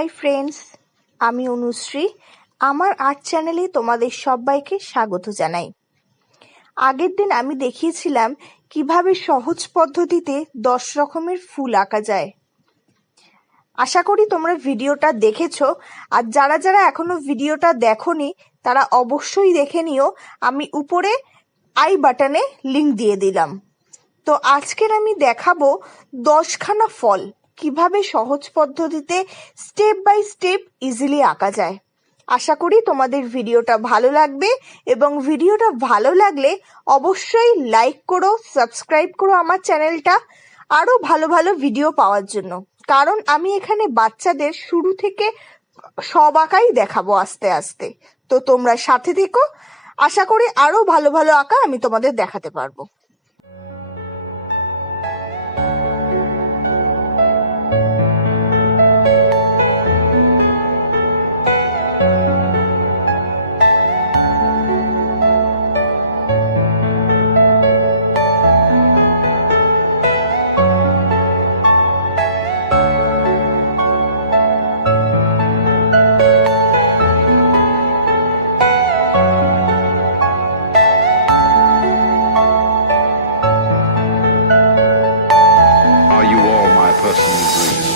Hi friends, আমি অনুশ্রী। আমার art চ্যানেলে তোমাদের সবাইকে স্বাগত জানাই। আগের দিন আমি দেখিয়েছিলাম কিভাবে সহজ পদ্ধতিতে 10 রকমের ফুল আঁকা যায়। আশা করি তোমরা ভিডিওটা দেখেছো, আর যারা যারা এখনো ভিডিওটা দেখোনি তারা অবশ্যই দেখে নিও। আমি উপরে আই বাটনে লিংক দিয়ে দিলাম। তো আজকের আমি দেখাবো 10খানা ফল কিভাবে সহজ পদ্ধতিতে স্টেপ বাই স্টেপ ইজিলি আঁকা যায়। আশা করি তোমাদের ভিডিওটা ভালো লাগবে, এবং ভিডিওটা ভালো লাগলে অবশ্যই লাইক করো, সাবস্ক্রাইব করো আমার চ্যানেলটা আরো ভালো ভালো ভিডিও পাওয়ার জন্য। কারণ আমি এখানে বাচ্চাদের শুরু থেকে সব আঁকাই দেখাবো আস্তে আস্তে। তো তোমরা সাথে থেকো, আশা করি আরো ভালো ভালো আঁকা আমি তোমাদের দেখাতে পারবো। Are you all my personal dreams?